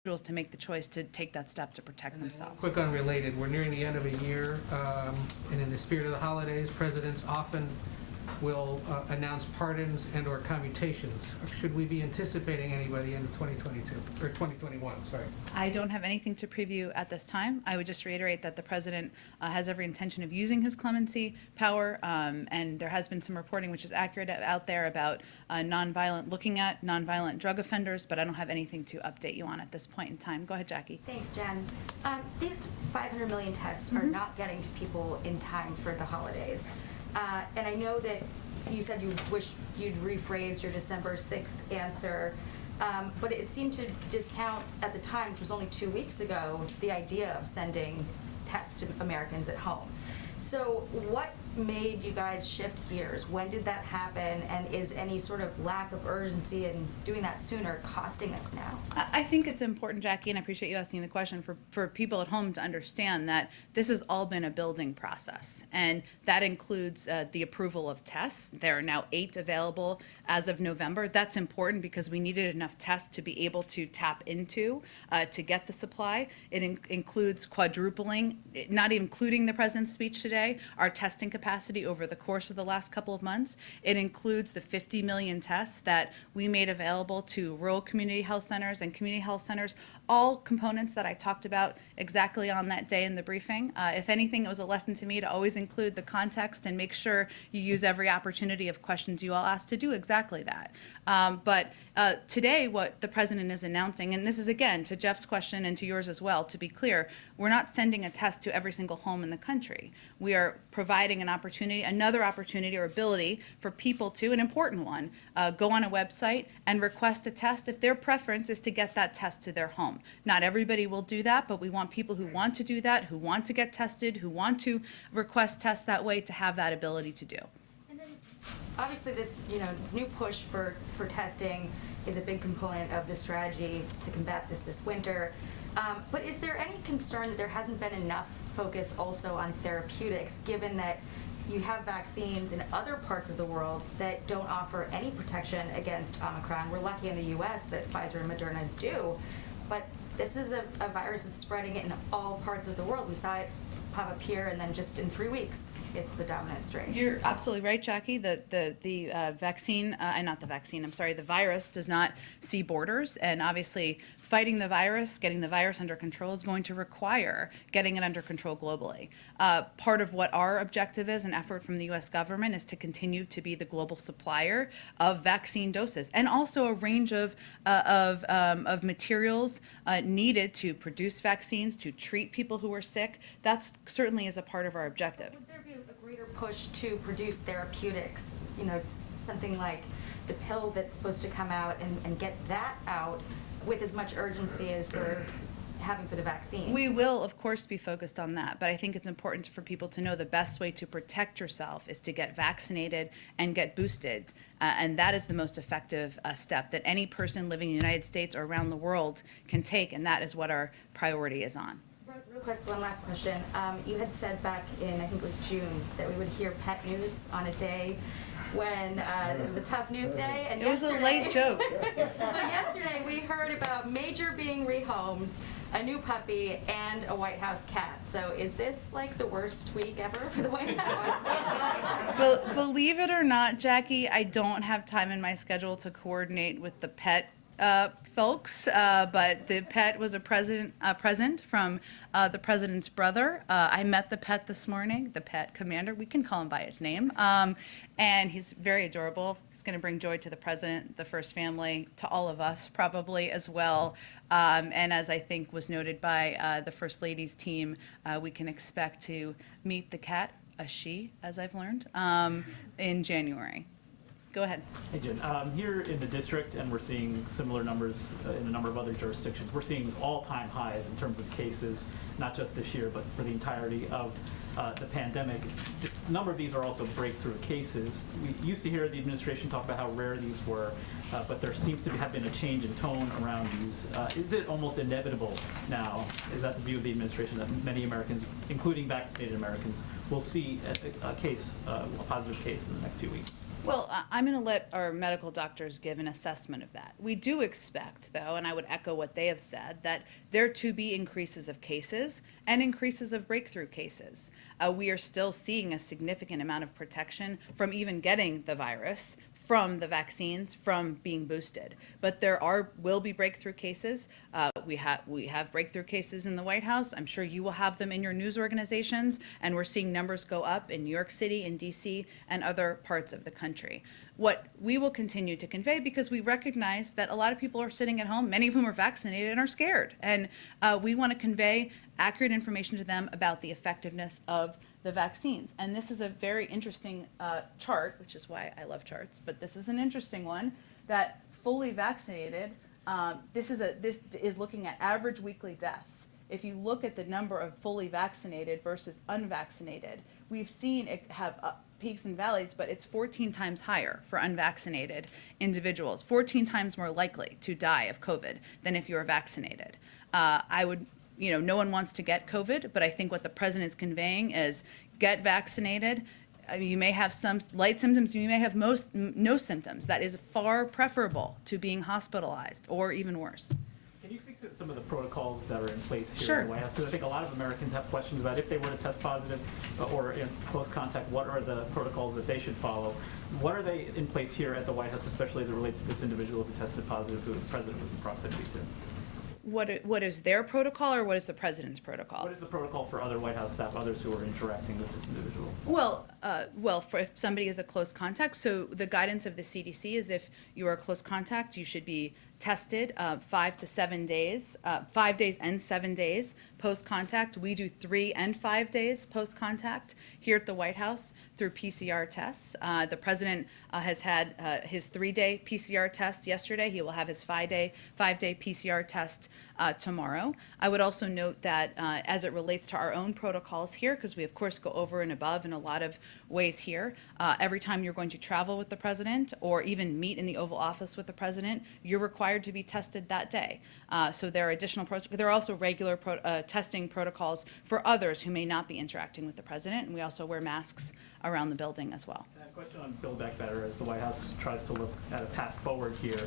individuals to make the choice to take that step to protect themselves. Quick unrelated, we're nearing the end of a year, and in the spirit of the holidays, presidents often will announce pardons and or commutations. Should we be anticipating any by the end of 2022, or 2021, sorry? I don't have anything to preview at this time. I would just reiterate that the president has every intention of using his clemency power, and there has been some reporting which is accurate out there about looking at nonviolent drug offenders, but I don't have anything to update you on at this point in time. Go ahead, Jackie. Thanks, Jen. These 500 million tests are not getting to people in time for the holidays. And I know that you said you wish you'd rephrased your December 6th answer, but it seemed to discount at the time, which was only 2 weeks ago, the idea of sending tests to Americans at home. So what made you guys shift gears? When did that happen? And is any sort of lack of urgency in doing that sooner costing us now? I think it's important, Jackie, and I appreciate you asking the question, for people at home to understand that this has all been a building process. And that includes the approval of tests. There are now 8 available as of November. That's important because we needed enough tests to be able to tap into to get the supply. It includes quadrupling, not including the president's speech today, our testing capacity over the course of the last couple of months. It includes the 50 million tests that we made available to rural community health centers and community health centers, all components that I talked about exactly on that day in the briefing. If anything, it was a lesson to me to always include the context and make sure you use every opportunity of questions you all asked to do exactly that. But today, what the president is announcing, and this is again to Jeff's question and to yours as well, to be clear, we're not sending a test to every single home in the country. We are providing an opportunity, another opportunity or ability for people to, an important one, go on a website and request a test if their preference is to get that test to their home. Not everybody will do that, but we want people who want to do that, who want to get tested, who want to request tests that way, to have that ability to do. Obviously, this new push for testing is a big component of the strategy to combat this winter. But is there any concern that there hasn't been enough focus also on therapeutics, given that you have vaccines in other parts of the world that don't offer any protection against Omicron? We're lucky in the U.S. that Pfizer and Moderna do, but this is a virus that's spreading in all parts of the world. We saw it pop up here, and then just in 3 weeks, it's the dominant strain. You're absolutely right, Jackie. The vaccine, not the vaccine, I'm sorry, the virus does not see borders, and obviously fighting the virus, getting the virus under control is going to require getting it under control globally. Part of what our objective is, an effort from the U.S. government, is to continue to be the global supplier of vaccine doses, and also a range of materials needed to produce vaccines, to treat people who are sick. That certainly is a part of our objective. Would there be a greater push to produce therapeutics? It's something like the pill that's supposed to come out and get that out with as much urgency as we're having for the vaccine. We will, of course, be focused on that, but I think it's important for people to know the best way to protect yourself is to get vaccinated and get boosted, and that is the most effective step that any person living in the United States or around the world can take, and that is what our priority is on. Real quick, one last question. You had said back in, I think it was June, that we would hear pet news on a day when it was a tough news day. And it was a late joke. But yesterday we heard about Major being rehomed, a new puppy, and a White House cat. So is this like the worst week ever for the White House? Believe it or not, Jackie, I don't have time in my schedule to coordinate with the pet folks, but the pet was a present from the president's brother. I met the pet this morning, the pet commander. We can call him by his name. And he's very adorable. He's going to bring joy to the president, the first family, to all of us probably as well. And as I think was noted by the First Lady's team, we can expect to meet the cat, a she, as I've learned, in January. Go ahead. Hey, Jen. Here in the district, and we're seeing similar numbers in a number of other jurisdictions, we're seeing all-time highs in terms of cases, not just this year, but for the entirety of the pandemic. A number of these are also breakthrough cases. We used to hear the administration talk about how rare these were, but there seems to have been a change in tone around these. Is it almost inevitable now, is that the view of the administration, that many Americans, including vaccinated Americans, will see a positive case in the next few weeks? Well, I'm going to let our medical doctors give an assessment of that. We do expect, though, and I would echo what they have said, that there to be increases of cases and increases of breakthrough cases. We are still seeing a significant amount of protection from even getting the virus, from the vaccines, from being boosted. But there will be breakthrough cases. We have breakthrough cases in the White House. I'm sure you will have them in your news organizations, and we're seeing numbers go up in New York City, in DC, and other parts of the country. What we will continue to convey, because we recognize that a lot of people are sitting at home, many of whom are vaccinated and are scared, and we want to convey accurate information to them about the effectiveness of the vaccines. And this is a very interesting chart, which is why I love charts, but this is an interesting one, that fully vaccinated, this is looking at average weekly deaths. If you look at the number of fully vaccinated versus unvaccinated, we've seen it have peaks and valleys, but it's 14 times higher for unvaccinated individuals, 14 times more likely to die of COVID than if you are vaccinated. No one wants to get COVID, but I think what the president is conveying is get vaccinated. You may have some light symptoms, you may have no symptoms. That is far preferable to being hospitalized or even worse. Can you speak to some of the protocols that are in place here Sure. in the White House? Because I think a lot of Americans have questions about if they were to test positive or in close contact, what are the protocols that they should follow? What are they in place here at the White House, especially as it relates to this individual who tested positive, who the president was in proximity to? What is their protocol, or what is the president's protocol? What is the protocol for other White House staff, others who are interacting with this individual? Well, for if somebody is a close contact, so the guidance of the CDC is if you are a close contact, you should be tested 5 to 7 days, 5 days and 7 days post-contact. We do 3 and 5 days post-contact here at the White House through PCR tests. The president has had his 3-day PCR test yesterday. He will have his 5-day PCR test tomorrow. I would also note that as it relates to our own protocols here, because we of course go over and above in a lot of ways here, every time you're going to travel with the president or even meet in the Oval Office with the president, you're required to be tested that day. So there are additional there are also regular testing protocols for others who may not be interacting with the president, and we also wear masks around the building as well. And a question on Build Back Better as the White House tries to look at a path forward here.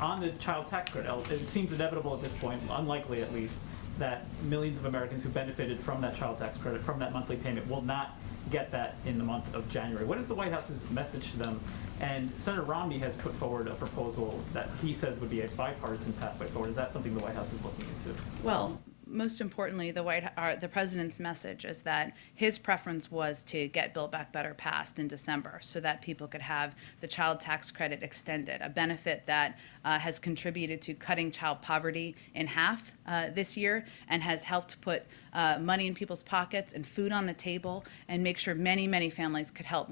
On the child tax credit, it seems inevitable at this point, unlikely at least, that millions of Americans who benefited from that child tax credit, from that monthly payment, will not get that in the month of January. What is the White House's message to them? And Senator Romney has put forward a proposal that he says would be a bipartisan pathway forward. Is that something the White House is looking into? Well, most importantly, the president's message is that his preference was to get Build Back Better passed in December so that people could have the child tax credit extended, a benefit that has contributed to cutting child poverty in half this year and has helped put money in people's pockets and food on the table and make sure many, many families could help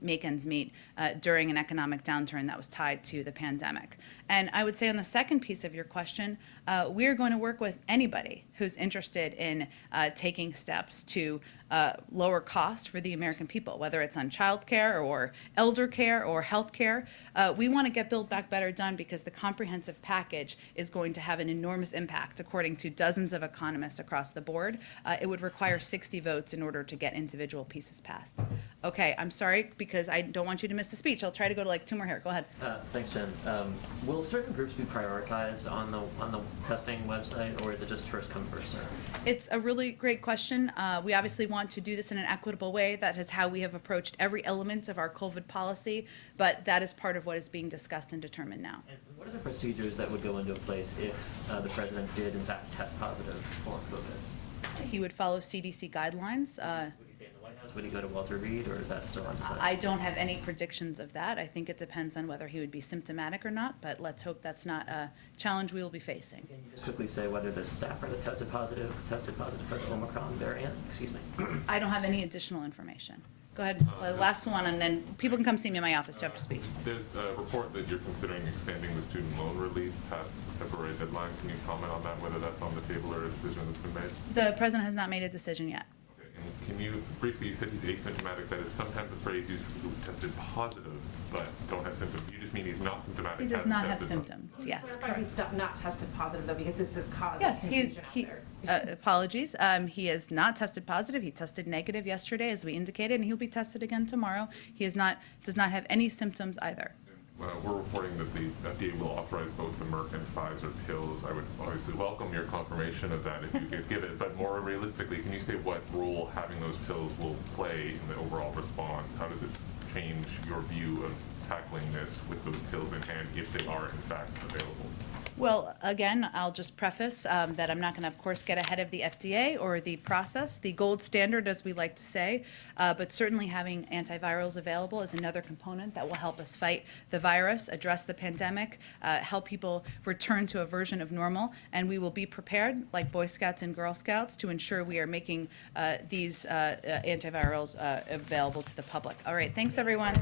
make ends meet during an economic downturn that was tied to the pandemic. And I would say on the second piece of your question, we are going to work with anybody who's interested in taking steps to lower costs for the American people, whether it's on child care or elder care or health care. We want to get Build Back Better done because the comprehensive package is going to have an enormous impact, according to dozens of economists across the board. It would require 60 votes in order to get individual pieces passed. Okay, I'm sorry, because I don't want you to miss the speech. I'll try to go to like 2 more here. Go ahead. Thanks, Jen. Will certain groups be prioritized on the testing website, or is it just first come, first serve? It's a really great question. We obviously want to do this in an equitable way. That is how we have approached every element of our COVID policy, but that is part of what is being discussed and determined now. And what are the procedures that would go into place if the president did, in fact, test positive for COVID? He would follow CDC guidelines. Would he stay in the White House? Would he go to Walter Reed, or is that still undecided? I don't have any predictions of that. I think it depends on whether he would be symptomatic or not, but let's hope that's not a challenge we will be facing. Can you just quickly say whether the staffer that tested positive for the Omicron variant? Excuse me. I don't have any additional information. Go ahead, last one, and then people can come see me in my office after speech. There's a report that you're considering extending the student loan relief past the February deadline. Can you comment on that, whether that's on the table or a decision that's been made? The president has not made a decision yet. Okay. And can can you briefly, you said he's asymptomatic. That is sometimes a phrase used for people who tested positive but don't have symptoms. You just mean he's not symptomatic. He does hasn't not have tested symptoms, yes. Clarify, he's not tested positive though, because this is causing Yes, confusion out there. apologies. He has not tested positive. He tested negative yesterday, as we indicated, and he'll be tested again tomorrow. He does not have any symptoms either. We're reporting that the FDA will authorize both the Merck and Pfizer pills. I would obviously welcome your confirmation of that if you could give it, but more realistically, can you say what role having those pills will play in the overall response? How does it change your view of tackling this with those pills in hand if they are in fact available? Well, again, I'll just preface that I'm not going to, of course, get ahead of the FDA or the process, the gold standard, as we like to say, but certainly having antivirals available is another component that will help us fight the virus, address the pandemic, help people return to a version of normal, and we will be prepared, like Boy Scouts and Girl Scouts, to ensure we are making these antivirals available to the public. All right, thanks, everyone.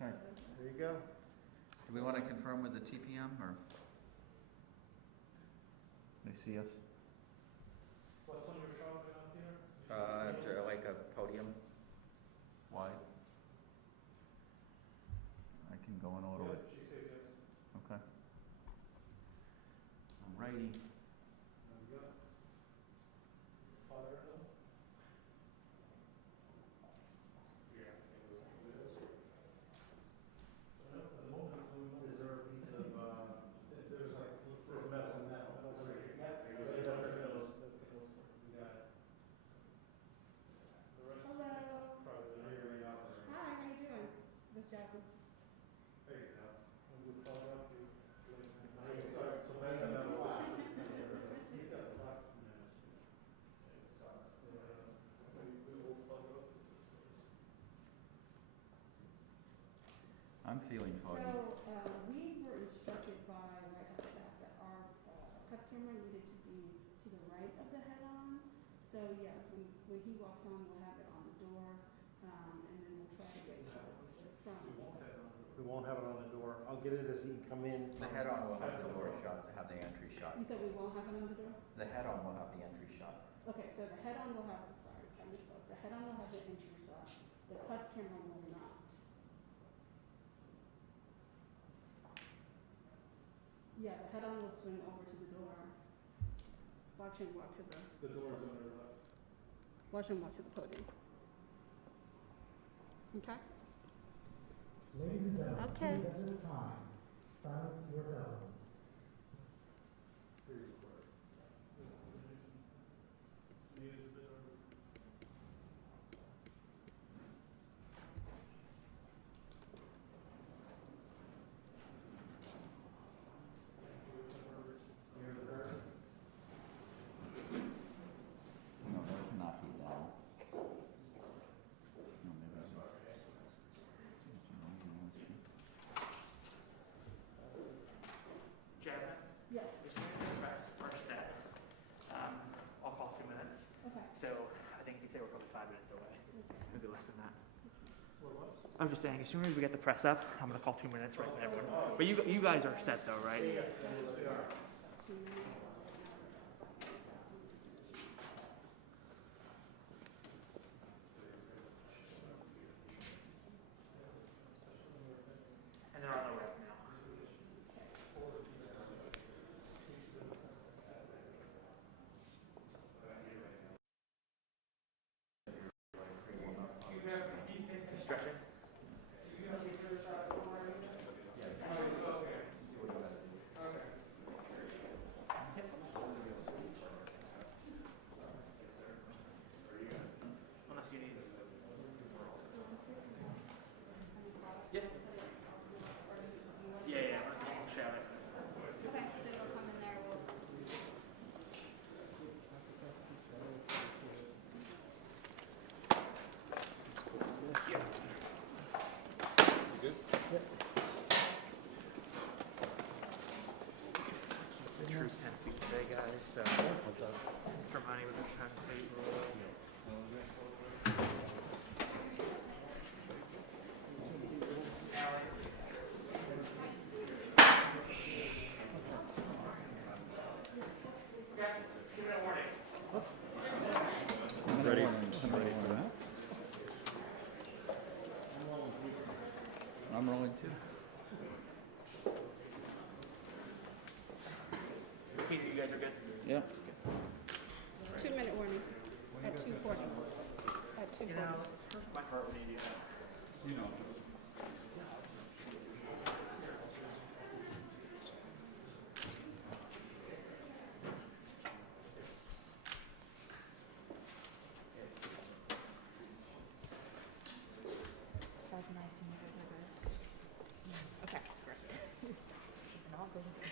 Okay, there you go. Do we want to confirm with the TPM or? They see us? What's on your shot out here? Like a podium. Wide. I can go in a little bit. She says yes. Okay. Alrighty. Father, I'm feeling foggy. So, we were instructed by White House staff that our cut camera needed to be to the right of the head-on. So yes, when he walks on, we'll have it on the door, and then we'll try to get cuts from. We won't have it on the door. I'll get it as he can come in. The head-on will have the door shut, have the entry shut. You said we won't have it on the door? The head-on will have the entry shut. Okay, so the head-on will have, sorry, I misspoke. The head-on will have the entry shot. The cuts camera will not. Yeah, the head-on will swing over to the door. Watch him walk to the door's on your left. watch him walk to the podium. Okay? Ladies and gentlemen, Okay. please at this time, silence your cell phones. No, that cannot be that. No, maybe it's not. Jasmine, Yes. as soon as the press are set, I'll call 2 minutes. Okay. So I think you say we're probably 5 minutes away, maybe less than that. I'm just saying, as soon as we get the press up, I'm gonna call 2 minutes right now. But you guys are set though, right? Yes, we are. 2 minutes. And they're on the web now. For money with the pen fee. Ready. I'm rolling too. You guys are good? Yeah. 2-minute warning at 2:40. At 2:40. My heart would need you. That was nice. You guys are good. Yes. Okay, great. And I'll go with you.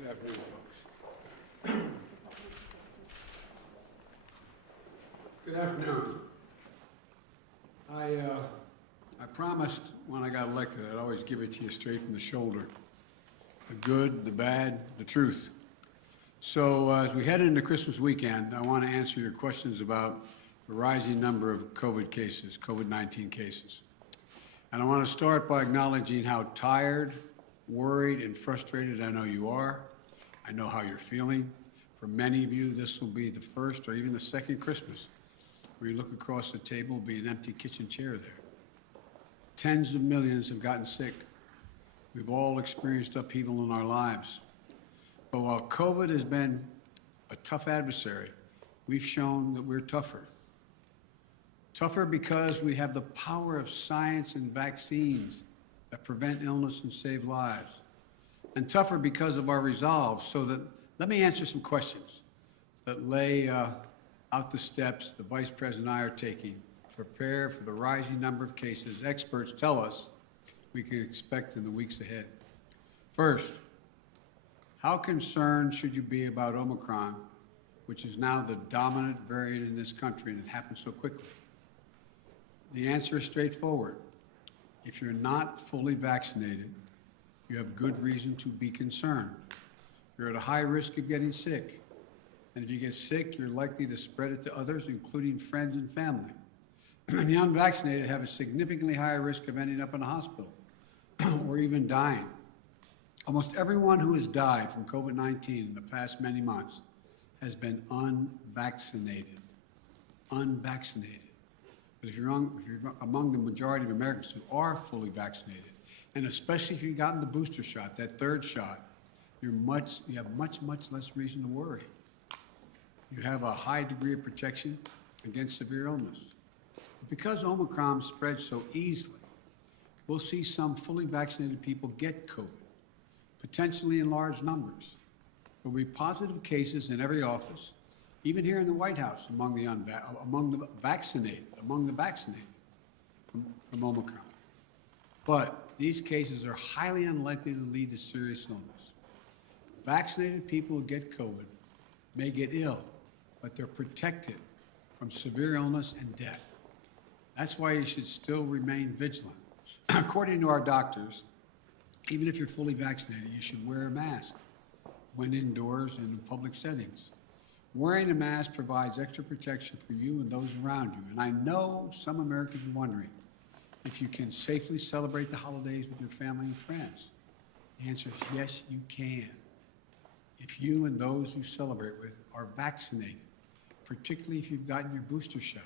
Good afternoon, folks. Good afternoon. I promised when I got elected I'd always give it to you straight from the shoulder. The good, the bad, the truth. So as we head into Christmas weekend, I want to answer your questions about the rising number of COVID-19 cases. And I want to start by acknowledging how tired, worried, and frustrated I know you are. I know how you're feeling. For many of you, this will be the first or even the second Christmas where you look across the table, will be an empty kitchen chair there. Tens of millions have gotten sick. We've all experienced upheaval in our lives. But while COVID has been a tough adversary, we've shown that we're tougher. Tougher because we have the power of science and vaccines that prevent illness and save lives. And tougher because of our resolve. So that, let me answer some questions that lay out the steps the Vice President and I are taking to prepare for the rising number of cases experts tell us we can expect in the weeks ahead. First, how concerned should you be about Omicron, which is now the dominant variant in this country, and it happened so quickly? The answer is straightforward. If you're not fully vaccinated, you have good reason to be concerned. You're at a high risk of getting sick. And if you get sick, you're likely to spread it to others, including friends and family. And the unvaccinated have a significantly higher risk of ending up in a hospital or even dying. Almost everyone who has died from COVID-19 in the past many months has been unvaccinated. Unvaccinated. But if you're among the majority of Americans who are fully vaccinated, and especially if you've gotten the booster shot, that third shot, you have much less reason to worry. You have a high degree of protection against severe illness. But because Omicron spreads so easily, we'll see some fully vaccinated people get COVID, potentially in large numbers. There will be positive cases in every office, even here in the White House among the vaccinated from Omicron. But these cases are highly unlikely to lead to serious illness. Vaccinated people who get COVID may get ill, but they're protected from severe illness and death. That's why you should still remain vigilant. According to our doctors, even if you're fully vaccinated, you should wear a mask when indoors and in public settings. Wearing a mask provides extra protection for you and those around you. And I know some Americans are wondering if you can safely celebrate the holidays with your family and friends. The answer is yes, you can. If you and those you celebrate with are vaccinated, particularly if you've gotten your booster shot.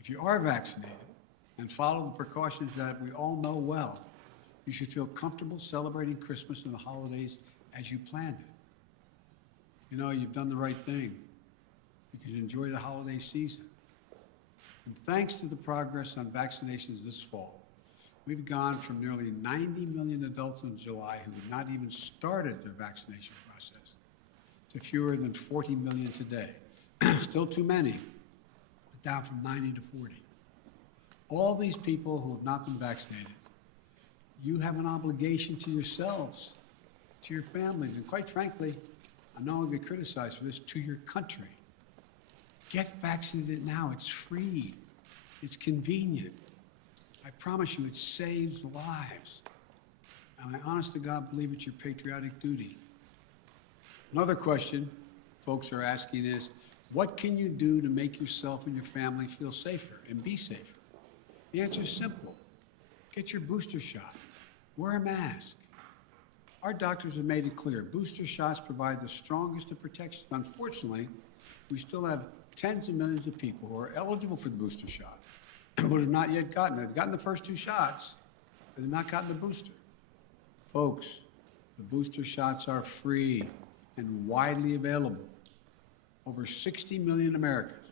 If you are vaccinated and follow the precautions that we all know well, you should feel comfortable celebrating Christmas and the holidays as you planned it. You know, you've done the right thing. You can enjoy the holiday season. And thanks to the progress on vaccinations this fall, we've gone from nearly 90 million adults in July who had not even started their vaccination process to fewer than 40 million today. Still too many, down from 90 to 40. All these people who have not been vaccinated, you have an obligation to yourselves, to your families, and quite frankly, I'm not going to get criticized for this, to your country. Get vaccinated now. It's free. It's convenient. I promise you, it saves lives. And I honest to God believe it's your patriotic duty. Another question folks are asking is, what can you do to make yourself and your family feel safer and be safer? The answer is simple. Get your booster shot. Wear a mask. Our doctors have made it clear. Booster shots provide the strongest of protections. Unfortunately, we still have tens of millions of people who are eligible for the booster shot but have not yet gotten it. They've gotten the first 2 shots, but have not gotten the booster. Folks, the booster shots are free and widely available. Over 60 million Americans,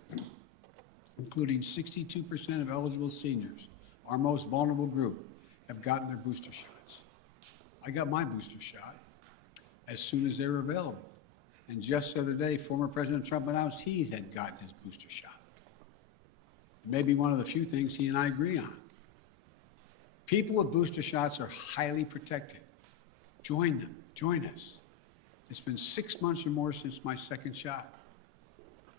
including 62% of eligible seniors, our most vulnerable group, have gotten their booster shots. I got my booster shot as soon as they were available. And just the other day, former President Trump announced he had gotten his booster shot. Maybe one of the few things he and I agree on. People with booster shots are highly protected. Join them. Join us. It's been 6 months or more since my second shot.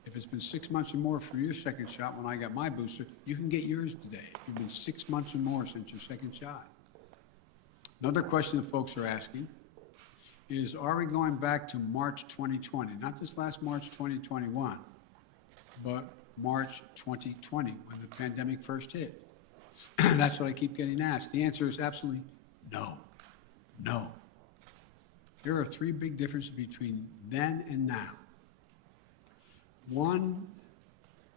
If it's been 6 months or more for your second shot when I got my booster, you can get yours today. It's been 6 months or more since your second shot. Another question that folks are asking is, are we going back to March 2020? Not this last March 2021, but March 2020, when the pandemic first hit. That's what I keep getting asked. The answer is absolutely no. No. There are 3 big differences between then and now.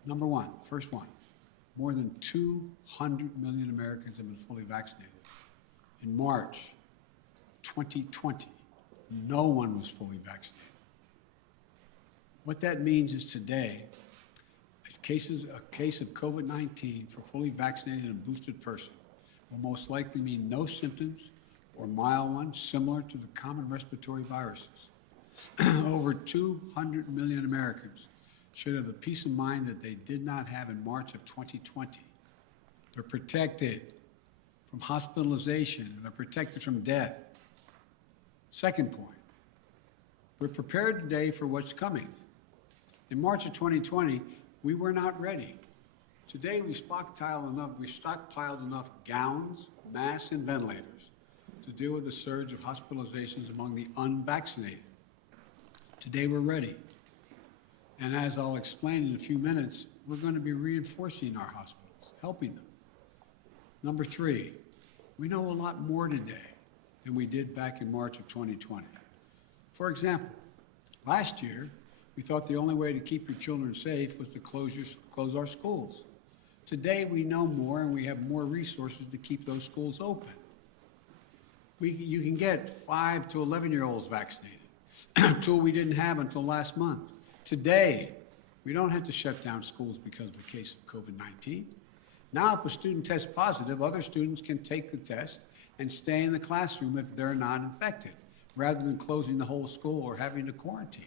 Number one, first one, more than 200 million Americans have been fully vaccinated. In March 2020, no one was fully vaccinated. What that means is today, a case of COVID-19 for fully vaccinated and boosted person will most likely mean no symptoms or mild ones similar to the common respiratory viruses. Over 200 million Americans should have the peace of mind that they did not have in March of 2020. They're protected from hospitalization, and they're protected from death. Second point, we're prepared today for what's coming. In March of 2020, we were not ready. Today, we stockpiled enough gowns, masks, and ventilators to deal with the surge of hospitalizations among the unvaccinated. Today, we're ready. And as I'll explain in a few minutes, we're going to be reinforcing our hospitals, helping them. Number 3, we know a lot more today than we did back in March of 2020. For example, last year, we thought the only way to keep your children safe was to close our schools. Today, we know more and we have more resources to keep those schools open. You can get 5 to 11-year-olds vaccinated, a tool we didn't have until last month. Today, we don't have to shut down schools because of a case of COVID-19. Now, if a student tests positive, other students can take the test and stay in the classroom if they're not infected, rather than closing the whole school or having to quarantine.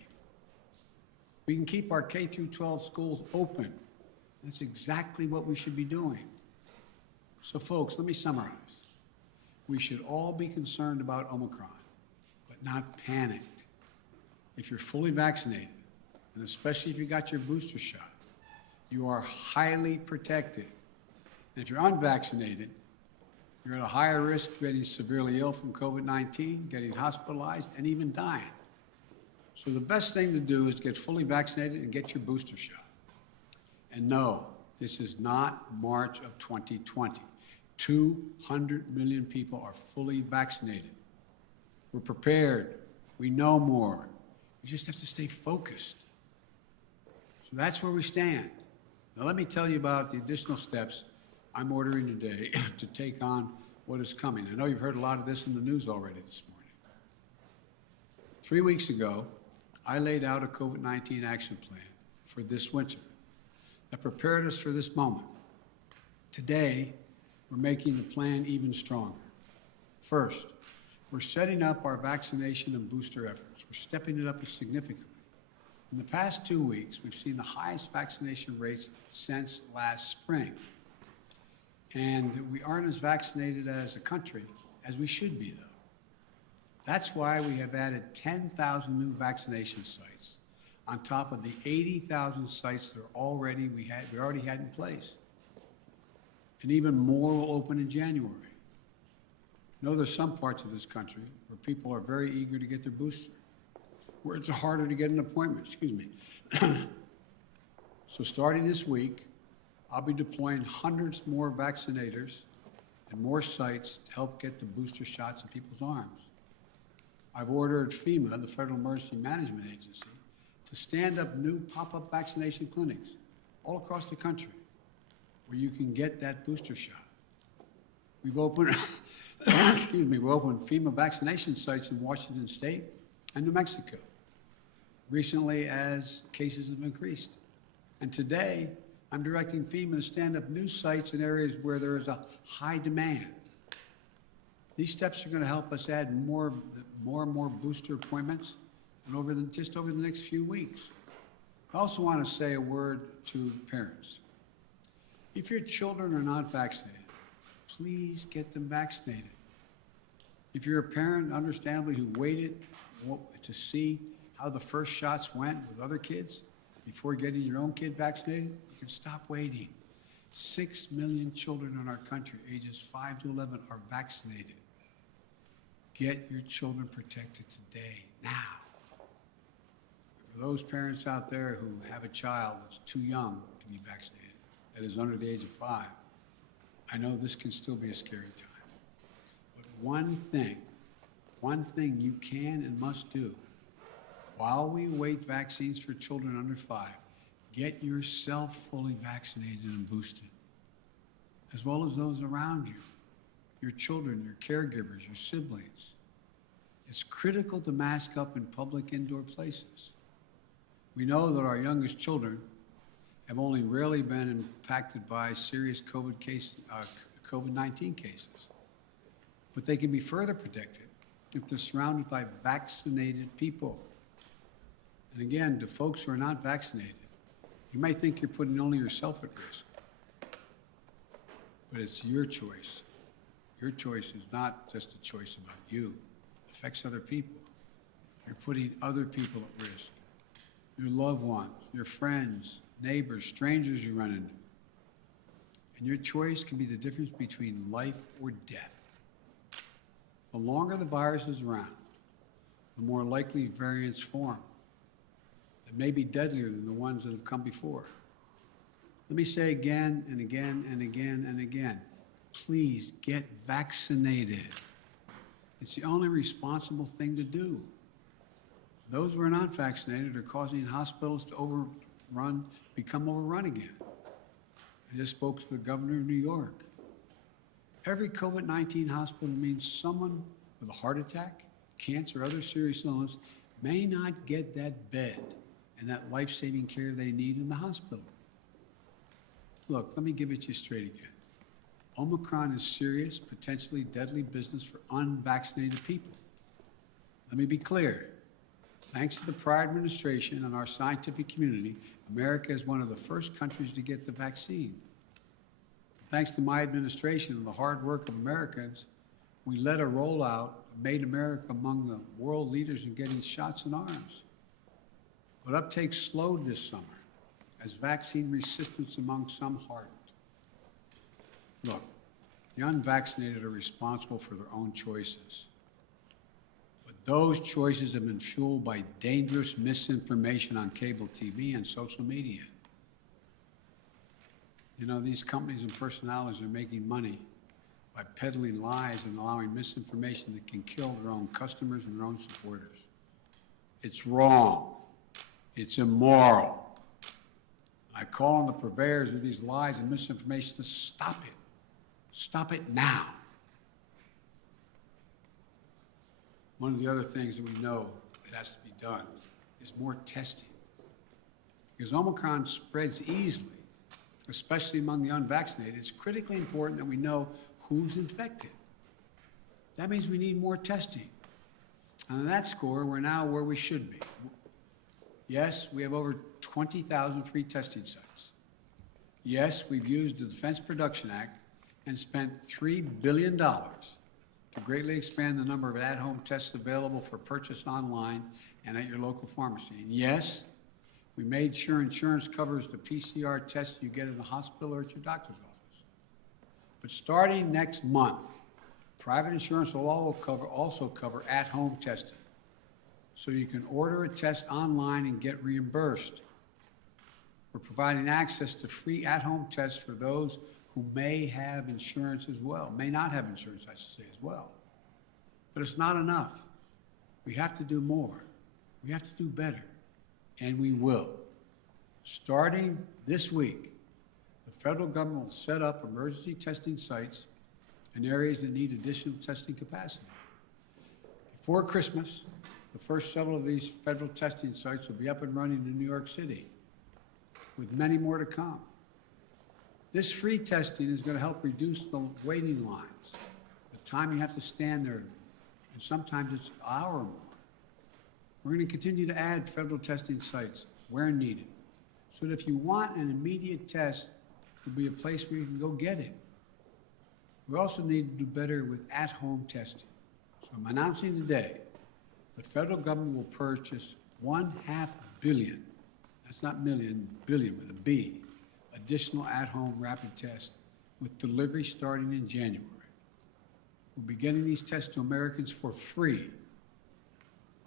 We can keep our K through 12 schools open. That's exactly what we should be doing. So folks, let me summarize. We should all be concerned about Omicron, but not panicked. If you're fully vaccinated, and especially if you got your booster shot, you are highly protected. And if you're unvaccinated, you're at a higher risk of getting severely ill from COVID-19, getting hospitalized, and even dying. So the best thing to do is get fully vaccinated and get your booster shot. And no, this is not March of 2020. 200 million people are fully vaccinated. We're prepared. We know more. We just have to stay focused. So that's where we stand. Now let me tell you about the additional steps I'm ordering today to take on what is coming. I know you've heard a lot of this in the news already this morning. 3 weeks ago, I laid out a COVID-19 action plan for this winter that prepared us for this moment. Today, we're making the plan even stronger. First, we're setting up our vaccination and booster efforts. We're stepping it up significantly. In the past 2 weeks, we've seen the highest vaccination rates since last spring. And we aren't as vaccinated as a country as we should be, though. That's why we have added 10,000 new vaccination sites on top of the 80,000 sites that we already had in place. And even more will open in January. I know there's some parts of this country where people are very eager to get their booster, where it's harder to get an appointment, excuse me. So starting this week, I'll be deploying hundreds more vaccinators and more sites to help get the booster shots in people's arms. I've ordered FEMA, the Federal Emergency Management Agency, to stand up new pop-up vaccination clinics all across the country where you can get that booster shot. We've opened, excuse me, we've opened FEMA vaccination sites in Washington State and New Mexico recently as cases have increased. And today, I'm directing FEMA to stand up new sites in areas where there is a high demand. These steps are going to help us add more and more booster appointments and just over the next few weeks. I also want to say a word to parents. If your children are not vaccinated, please get them vaccinated. If you're a parent, understandably, who waited to see how the first shots went with other kids before getting your own kid vaccinated, you can stop waiting. 6 million children in our country, ages 5 to 11, are vaccinated. Get your children protected today, now. For those parents out there who have a child that's too young to be vaccinated, that is under the age of 5, I know this can still be a scary time. But one thing you can and must do while we await vaccines for children under 5, get yourself fully vaccinated and boosted, as well as those around you, your children, your caregivers, your siblings. It's critical to mask up in public indoor places. We know that our youngest children have only rarely been impacted by serious COVID-19 cases. But they can be further protected if they're surrounded by vaccinated people. And again, to folks who are not vaccinated, you might think you're putting only yourself at risk, but it's your choice. Your choice is not just a choice about you. It affects other people. You're putting other people at risk. Your loved ones, your friends, neighbors, strangers you run into. And your choice can be the difference between life or death. The longer the virus is around, the more likely variants form. It may be deadlier than the ones that have come before. Let me say again and again and again and again, please get vaccinated. It's the only responsible thing to do. Those who are not vaccinated are causing hospitals to become overrun again. I just spoke to the governor of New York. Every COVID-19 hospital means someone with a heart attack, cancer, or other serious illness may not get that bed and that life-saving care they need in the hospital. Look, let me give it to you straight again. Omicron is serious, potentially deadly business for unvaccinated people. Let me be clear. Thanks to the prior administration and our scientific community, America is one of the first countries to get the vaccine. Thanks to my administration and the hard work of Americans, we led a rollout, made America among the world leaders in getting shots in arms. But uptake slowed this summer as vaccine resistance among some hardened. Look, the unvaccinated are responsible for their own choices. But those choices have been fueled by dangerous misinformation on cable TV and social media. You know, these companies and personalities are making money by peddling lies and allowing misinformation that can kill their own customers and their own supporters. It's wrong. It's immoral. I call on the purveyors of these lies and misinformation to stop it. Stop it now. One of the other things that we know that has to be done is more testing. Because Omicron spreads easily, especially among the unvaccinated. It's critically important that we know who's infected. That means we need more testing. And on that score, we're now where we should be. Yes, we have over 20,000 free testing sites. Yes, we've used the Defense Production Act and spent $3 billion to greatly expand the number of at-home tests available for purchase online and at your local pharmacy. And yes, we made sure insurance covers the PCR tests you get in the hospital or at your doctor's office. But starting next month, private insurance will also cover at-home testing. So you can order a test online and get reimbursed. We're providing access to free at-home tests for those who may have insurance as well, may not have insurance, I should say, as well. But it's not enough. We have to do more. We have to do better, and we will. Starting this week, the federal government will set up emergency testing sites in areas that need additional testing capacity. Before Christmas, the first several of these federal testing sites will be up and running in New York City, with many more to come. This free testing is going to help reduce the waiting lines, the time you have to stand there, and sometimes it's an hour or more. We're going to continue to add federal testing sites where needed, so that if you want an immediate test, there'll be a place where you can go get it. We also need to do better with at-home testing. So I'm announcing today, the federal government will purchase $500 million, that's not million, billion with a B, additional at-home rapid tests with delivery starting in January. We'll be getting these tests to Americans for free.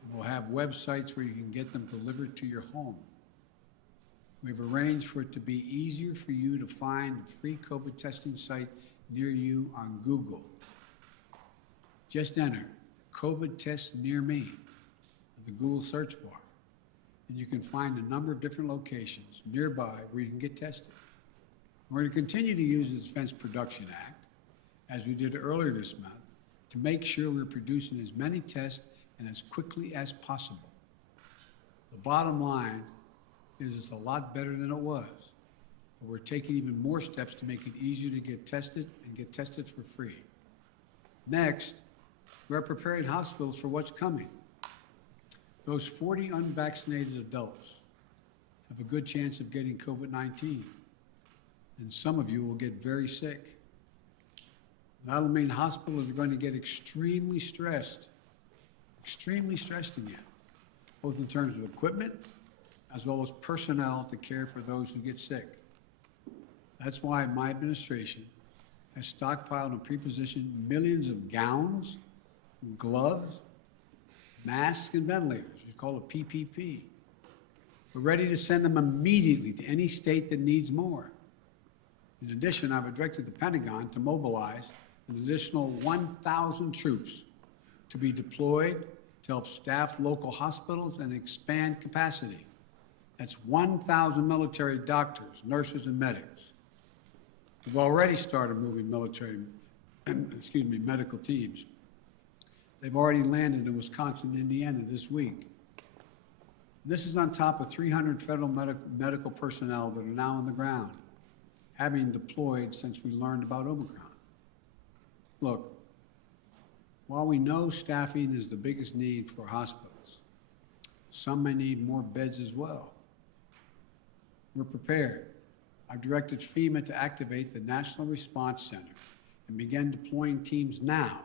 And we'll have websites where you can get them delivered to your home. We've arranged for it to be easier for you to find a free COVID testing site near you on Google. Just enter COVID test near me in the Google search bar, and you can find a number of different locations nearby where you can get tested. We're going to continue to use the Defense Production Act, as we did earlier this month, to make sure we're producing as many tests and as quickly as possible. The bottom line is it's a lot better than it was, but we're taking even more steps to make it easier to get tested and get tested for free. Next, we're preparing hospitals for what's coming. Those 40 unvaccinated adults have a good chance of getting COVID-19, and some of you will get very sick. That'll mean hospitals are going to get extremely stressed again, both in terms of equipment as well as personnel to care for those who get sick. That's why my administration has stockpiled and pre-positioned millions of gowns, gloves, masks, and ventilators. We call it PPP. We're ready to send them immediately to any state that needs more. In addition, I've directed the Pentagon to mobilize an additional 1,000 troops to be deployed to help staff local hospitals and expand capacity. That's 1,000 military doctors, nurses, and medics. We've already started moving medical teams. They've already landed in Wisconsin and Indiana this week. This is on top of 300 federal medical personnel that are now on the ground, having deployed since we learned about Omicron. Look, while we know staffing is the biggest need for hospitals, some may need more beds as well. We're prepared. I've directed FEMA to activate the National Response Center and begin deploying teams now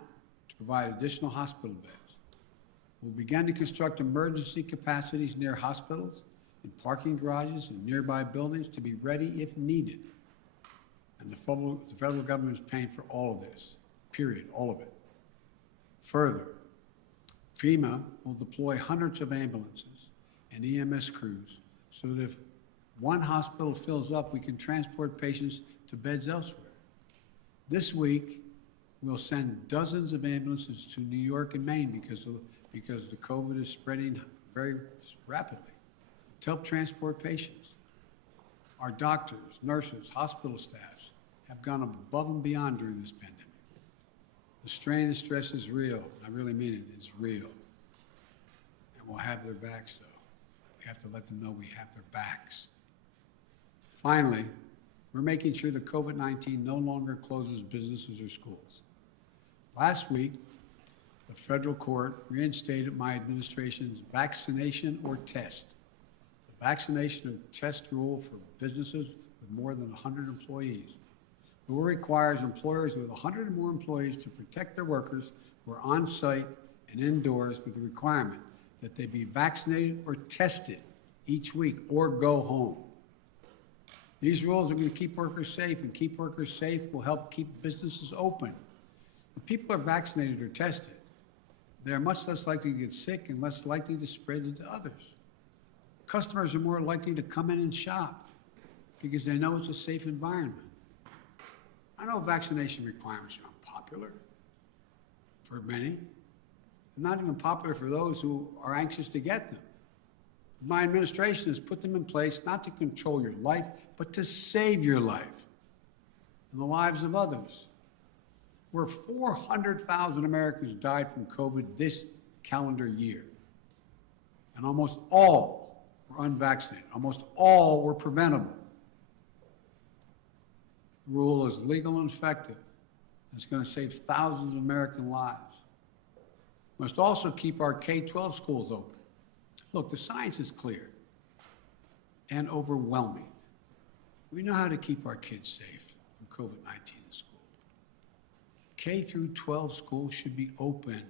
to provide additional hospital beds. We'll begin to construct emergency capacities near hospitals, in parking garages, and nearby buildings to be ready if needed. And the federal government is paying for all of this, period, all of it. Further, FEMA will deploy hundreds of ambulances and EMS crews so that if one hospital fills up, we can transport patients to beds elsewhere. This week, we'll send dozens of ambulances to New York and Maine because the COVID is spreading very rapidly to help transport patients. Our doctors, nurses, hospital staffs have gone above and beyond during this pandemic. The strain and stress is real. I really mean it, it's real. And we'll have their backs, though. We have to let them know we have their backs. Finally, we're making sure that COVID-19 no longer closes businesses or schools. Last week, the federal court reinstated my administration's vaccination or test vaccination or test rule for businesses with more than 100 employees. The rule requires employers with 100 or more employees to protect their workers who are on site and indoors with the requirement that they be vaccinated or tested each week or go home. These rules are going to keep workers safe, and keep workers safe will help keep businesses open. If people are vaccinated or tested, they are much less likely to get sick and less likely to spread it to others. Customers are more likely to come in and shop because they know it's a safe environment. I know vaccination requirements are unpopular for many. They're not even popular for those who are anxious to get them. My administration has put them in place not to control your life, but to save your life and the lives of others. Where 400,000 Americans died from COVID this calendar year, and almost all were unvaccinated. Almost all were preventable. The rule is legal and effective. It's going to save thousands of American lives. We must also keep our K-12 schools open. Look, the science is clear and overwhelming. We know how to keep our kids safe from COVID-19 in school. K through 12 schools should be open,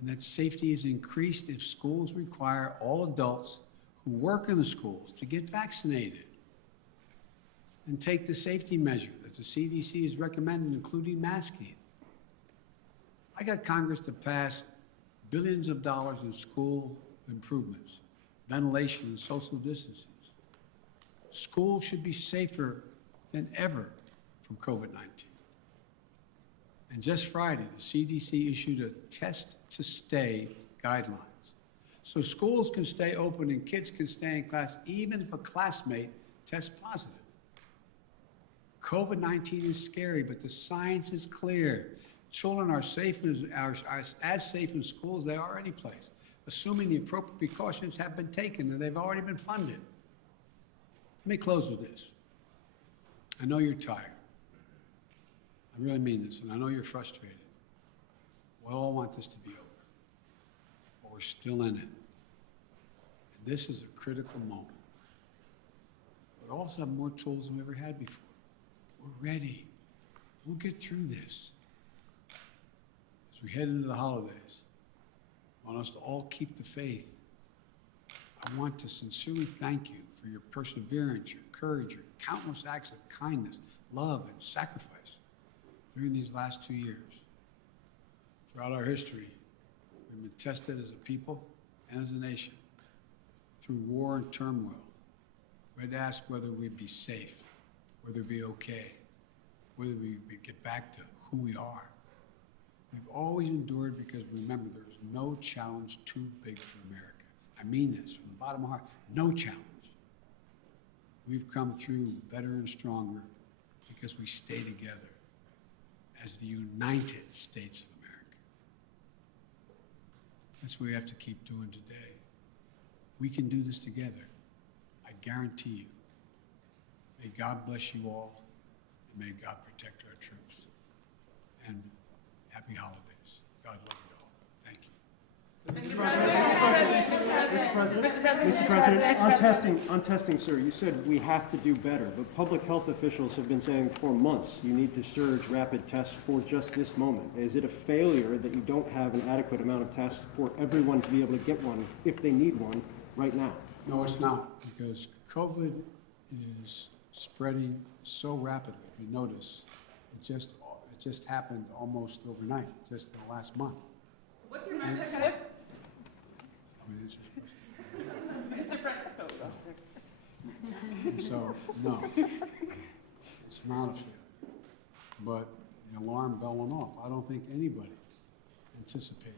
and that safety is increased if schools require all adults who work in the schools to get vaccinated and take the safety measure that the CDC has recommended, including masking. I got Congress to pass billions of dollars in school improvements, ventilation, and social distancing. Schools should be safer than ever from COVID-19. And just Friday, the CDC issued a test-to-stay guidelines. So schools can stay open and kids can stay in class even if a classmate tests positive. COVID-19 is scary, but the science is clear. Children are safe are as safe in school as they are any place, assuming the appropriate precautions have been taken and they've already been funded. Let me close with this. I know you're tired. I really mean this, and I know you're frustrated. We all want this to be over, but we're still in it. And this is a critical moment. We also have more tools than we ever had before. We're ready. We'll get through this. As we head into the holidays, I want us to all keep the faith. I want to sincerely thank you for your perseverance, your courage, your countless acts of kindness, love, and sacrifice during these last 2 years. Throughout our history, we've been tested as a people and as a nation through war and turmoil. We had to ask whether we'd be safe, whether we'd be okay, whether we'd get back to who we are. We've always endured because remember, there is no challenge too big for America. I mean this from the bottom of my heart, no challenge. We've come through better and stronger because we stay together as the United States of America. That's what we have to keep doing today. We can do this together. I guarantee you. May God bless you all, and may God protect our troops. And happy holidays. God love you all. Thank you. Mr. President, on testing, sir, you said we have to do better, but public health officials have been saying for months you need to surge rapid tests for just this moment. Is it a failure that you don't have an adequate amount of tests for everyone to be able to get one if they need one right now? No, it's not, because COVID is spreading so rapidly. If you notice, it just happened almost overnight, just in the last month. What's your message? Mr. President. And so, no, it's not a failure. But the alarm bell went off. I don't think anybody anticipated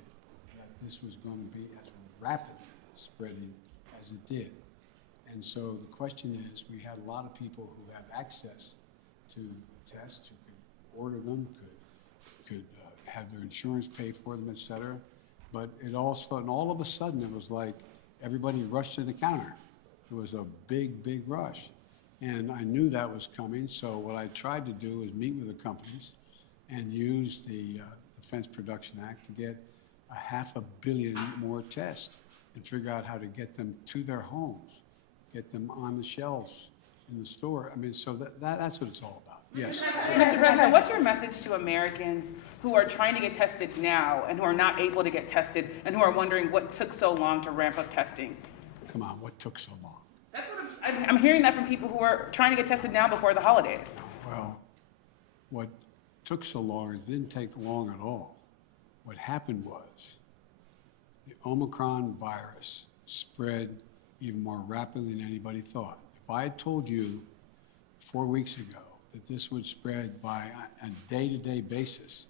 that this was going to be as rapidly spreading as it did. And so the question is, we had a lot of people who have access to tests, who could order them, could have their insurance pay for them, et cetera. But it also, and all of a sudden, it was like everybody rushed to the counter. It was a big, big rush. And I knew that was coming, so what I tried to do is meet with the companies and use the Defense Production Act to get 500 million more tests. and figure out how to get them to their homes, get them on the shelves in the store. I mean, so that's what it's all about. Yes. Mr. President, what's your message to Americans who are trying to get tested now and who are not able to get tested and who are wondering what took so long to ramp up testing? Come on, what took so long? That's what I'm hearing that from people who are trying to get tested now before the holidays. Well, what took so long, it didn't take long at all. What happened was the Omicron virus spread even more rapidly than anybody thought. If I had told you 4 weeks ago that this would spread by a day-to-day basis,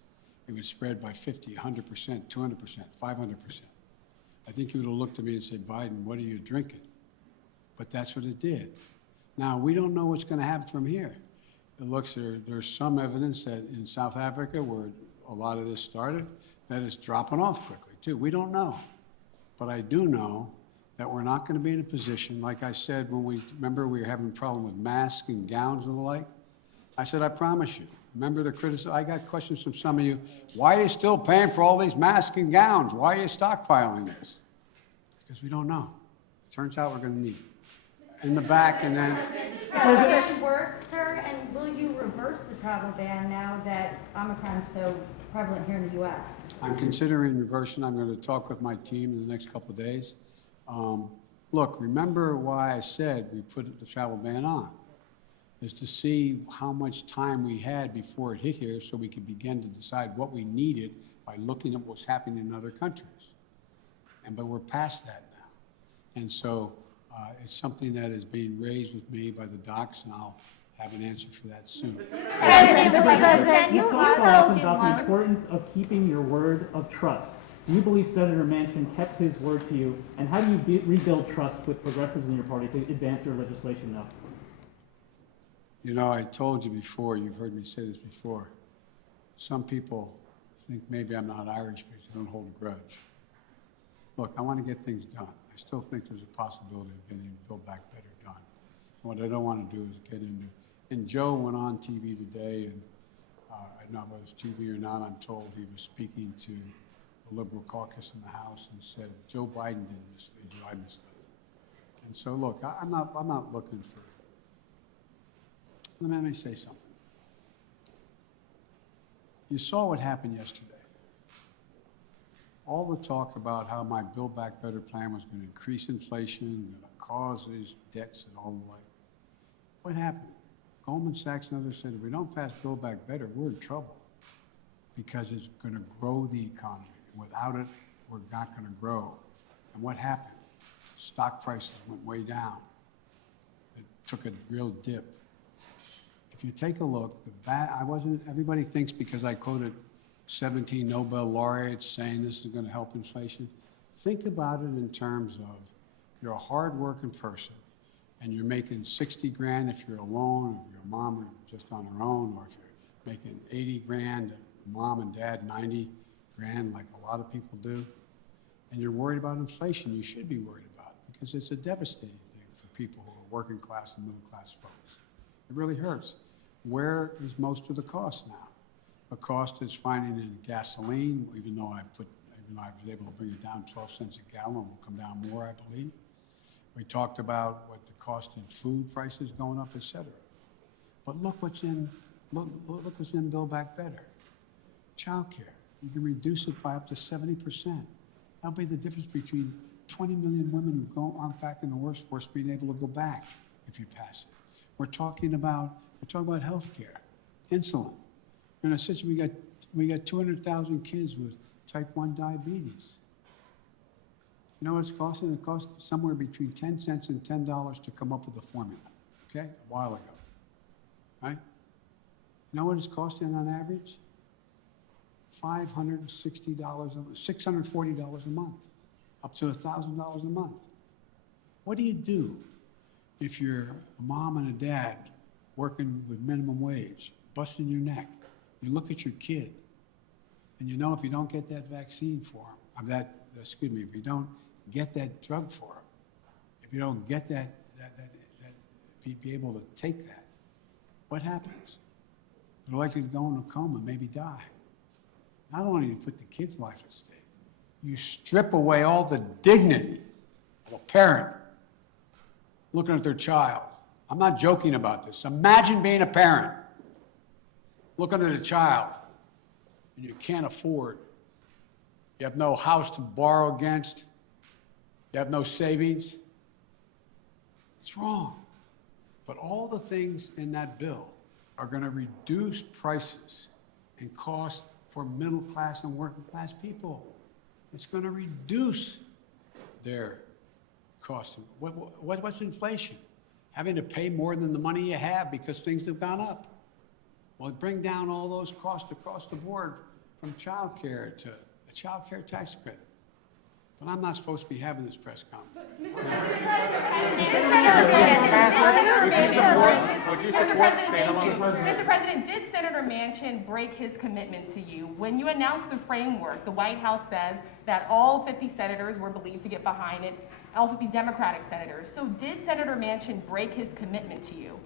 it would spread by 50, 100%, 200%, 500%. I think you would have looked at me and said, Biden, what are you drinking? But that's what it did. Now, we don't know what's going to happen from here. It looks there's some evidence that in South Africa, where a lot of this started, that it's dropping off quickly, too. We don't know. But I do know that we're not going to be in a position, like I said, when remember we were having a problem with masks and gowns and the like? I said, I promise you. Remember the criticism? I got questions from some of you. Why are you still paying for all these masks and gowns? Why are you stockpiling this? Because we don't know. Turns out we're going to need it. In the back, and then... Does it work, sir? And will you reverse the travel ban now that Omicron is so prevalent here in the U.S.? I'm considering reversing. I'm going to talk with my team in the next couple of days. Look, remember why I said we put the travel ban on, is to see how much time we had before it hit here so we could begin to decide what we needed by looking at what's happening in other countries. But we're past that now. And so it's something that is being raised with me by the docs, and I'll have an answer for that soon. President, You talk often about the importance of keeping your word of trust. Do you believe Senator Manchin kept his word to you? And how do you rebuild trust with progressives in your party to advance your legislation now? You know, I told you before, you've heard me say this before, some people think maybe I'm not Irish because I don't hold a grudge. Look, I want to get things done. I still think there's a possibility of getting Build Back Better done. What I don't want to do is get into, and Joe went on TV today, and I don't know whether it's TV or not, I'm told he was speaking to the Liberal caucus in the House and said, Joe Biden didn't mislead you, I misled him. And so look, I'm not looking for, let me say something. You saw what happened yesterday. All the talk about how my Build Back Better plan was going to increase inflation, going to cause these debts and all the like. What happened? Goldman Sachs and others said, if we don't pass Build Back Better, we're in trouble because it's going to grow the economy. Without it, we're not going to grow. And what happened? Stock prices went way down. It took a real dip. If you take a look, everybody thinks because I quoted 17 Nobel laureates saying this is going to help inflation. Think about it in terms of you're a hard-working person and you're making 60 grand if you're alone, or your mom are just on her own, or if you're making 80 grand, mom and dad 90 grand like a lot of people do, and you're worried about inflation, you should be worried about it because it's a devastating thing for people who are working class and middle class folks. It really hurts. Where is most of the cost now? The cost is finding in gasoline, even though I was able to bring it down 12 cents a gallon, will come down more, I believe. We talked about what the cost in food prices going up, et cetera. But look what's in Build Back Better. Child care. You can reduce it by up to 70%. That'll be the difference between 20 million women who aren't back in the workforce being able to go back if you pass it. We're talking about health care, insulin. In a situation, we got 200,000 kids with type 1 diabetes. You know what it's costing? It cost somewhere between 10 cents and $10 to come up with a formula, okay, a while ago, right? You know what it's costing on average? $560, $640 a month, up to $1,000 a month. What do you do if you're a mom and a dad working with minimum wage, busting your neck? You look at your kid, and you know if you don't get that vaccine for him, if you don't get that drug for him, if you don't get be able to take that, what happens? They're likely to go into a coma, maybe die. Not only do you put the kid's life at stake, you strip away all the dignity of a parent looking at their child. I'm not joking about this. Imagine being a parent, looking at a child, and you can't afford. You have no house to borrow against. You have no savings. It's wrong. But all the things in that bill are going to reduce prices and cost for middle class and working class people. It's going to reduce their cost. What's inflation? Having to pay more than the money you have because things have gone up. Well, bring down all those costs across the board, from child care to a child care tax credit. But I'm not supposed to be having this press conference. Mr. President, did Senator Manchin break his commitment to you? When you announced the framework, the White House says that all 50 senators were believed to get behind it, all 50 Democratic senators. So did Senator Manchin break his commitment to you?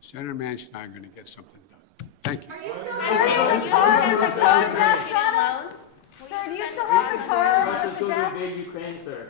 Senator Manchin and I are going to get something done. Thank you. Are you still carrying the car with the car debt, Sir, do you still have the car with the debt? Ukraine, sir.